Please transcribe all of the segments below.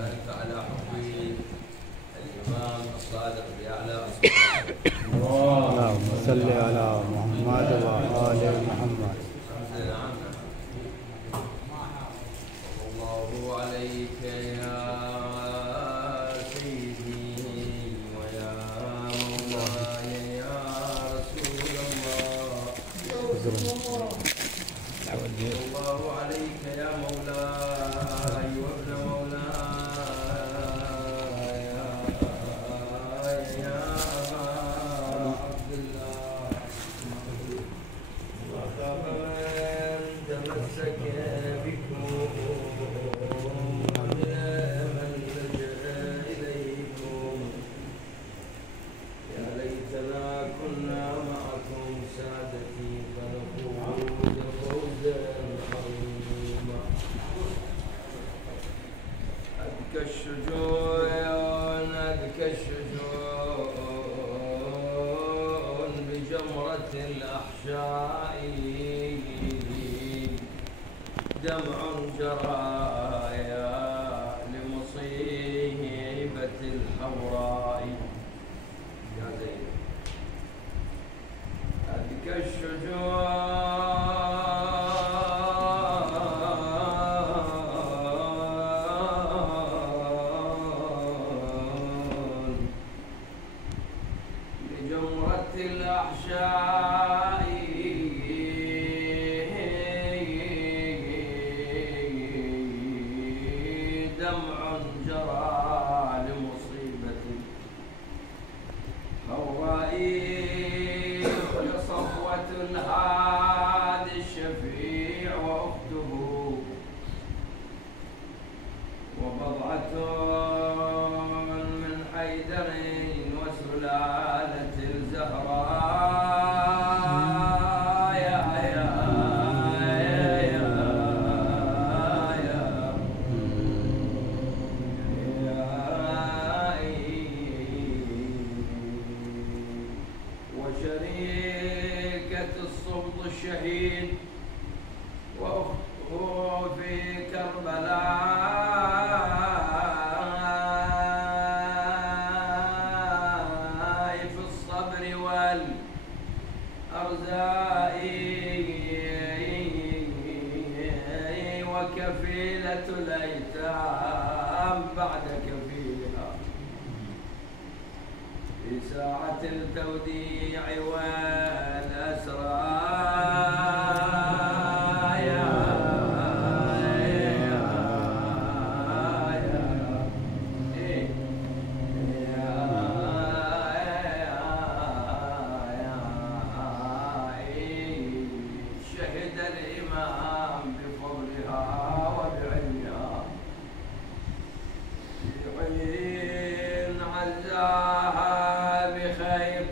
ذلك على حب الإمام الصادق بأعلى اللهم صل على محمد وآل محمد. الله عليك يا سيدي ويا مولاي يا رسول الله. الله عليك يا مولاي وابن مولاي يا أبا عبد الله. ومن تمسك بكم من لجأ إليكم يا ليتنا كنا معكم سادتي فنفوز فوزا عظيما. أذكى الشجون بجمرة الأحشاء دمع جرايا لمصيبة الحوراء. يا زين أذكى الشجون بجمرة الأحشاء دمع جرى لمصيبة الحوراء. صفوة الهادي الشفيع وأخته وبضعة من حيدر وسلالة الزهراء. يا وشريكة الصبط الشهيد وأخته في كربلاء في الصبر والأرزاء. وكفيلة الأيتام بعد كفيلها في ساعة التوديع والأسرى. شهد الإمام بفضلها وبعلمها بعين عزاها بخير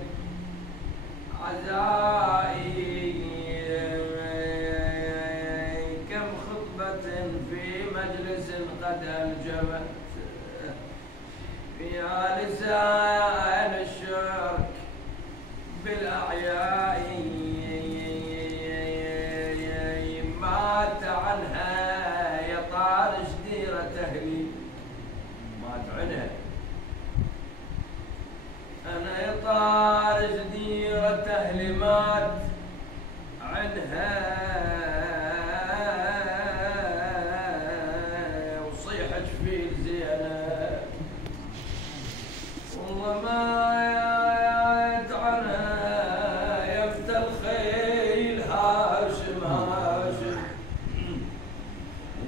عزائي. كم خطبة في مجلس قد ألجمت فيها لسان الشرك بالأعياء. مات عنها يطارش ديرة أهلي مات عنها أنا يطارش ديرة أهلي مات عنها. وصيحة جفيل زينب والله ما يات عنها يفت الخيل هاشم هاشم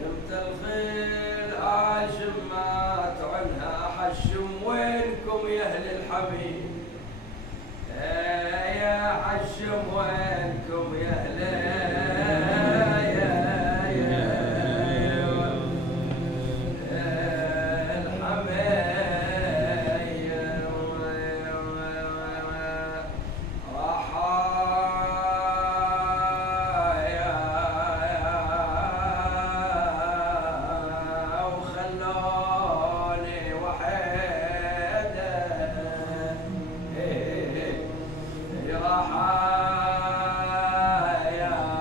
يفت الخيل هاشم مات عنها. حشم وينكم يا أهل الحميد يا حشم وينكم يا أهل يا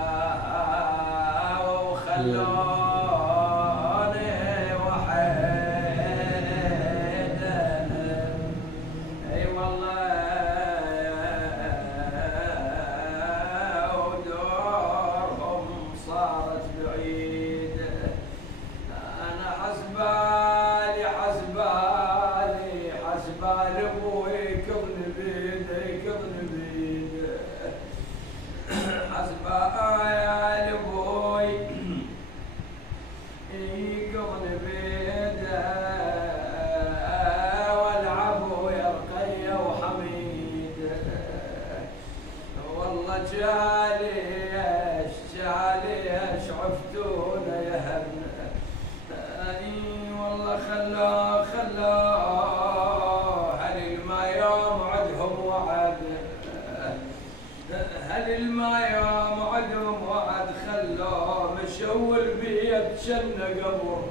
هل الما يوم عدهم وعد، هل الما يوم عدهم وعد، خلوه مشوا البيت شن قبر،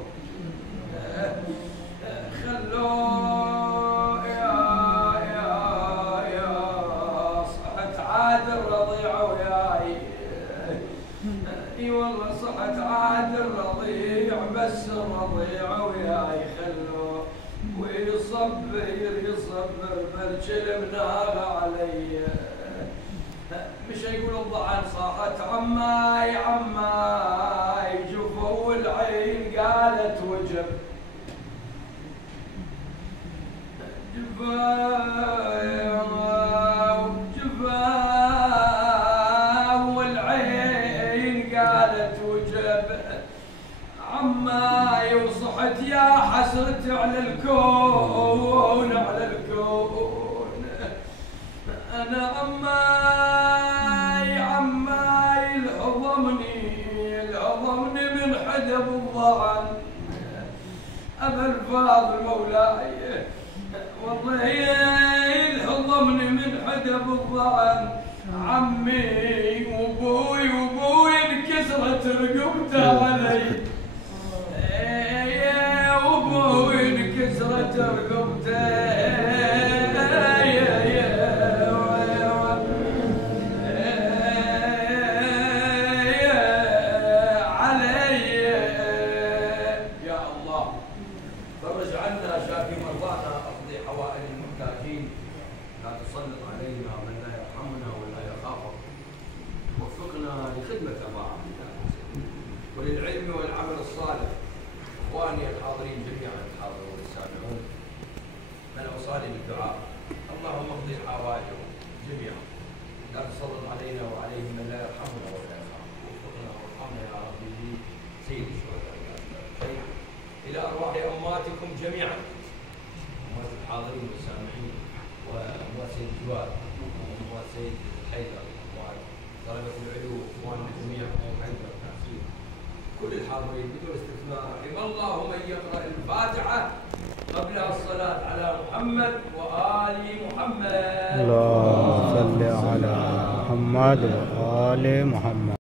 خلوه يا صحت عاد الرضيع وياي، اي والله صحت عاد الرضيع، بس الرضيع وياي، خلوه ويصبر بالكلم نار علي، مش يقول الضعن صاحت عماي عماي، جفوا والعين قالت وجب، جفا والعين قالت وجب، عماي وصحت يا حسرتي على الكون على الكون، انا عماي الهضمني من حدب الضعن، ابا الفاضل مولاي والله الهضمني من حدب الضعن، عمي وابوي انكسرت رقبته علي، وابوي انكسرت رقبته لخدمة الله وللعلم والعمل الصالح. اخواني الحاضرين جميعا، الحاضرون والسامعون، من اوصاني بالدعاء، اللهم اقضي حوائجهم جميعا، لا تسلط علينا وعليهم من لا يرحمنا ولا يرحمنا، وفقنا وارحمنا يا ربي في سيد الشهداء، الى ارواح امواتكم جميعا، اموات الحاضرين والسامعين، واموات سيد الجواد، واموات سيد الحيدر، طلبة العلوم، اخواننا جميعا، كل الحاضرين بدون استثناء، رحم الله من يقرأ الفاتحة قبل الصلاة على محمد وآل محمد. اللهم صل على محمد وآل محمد.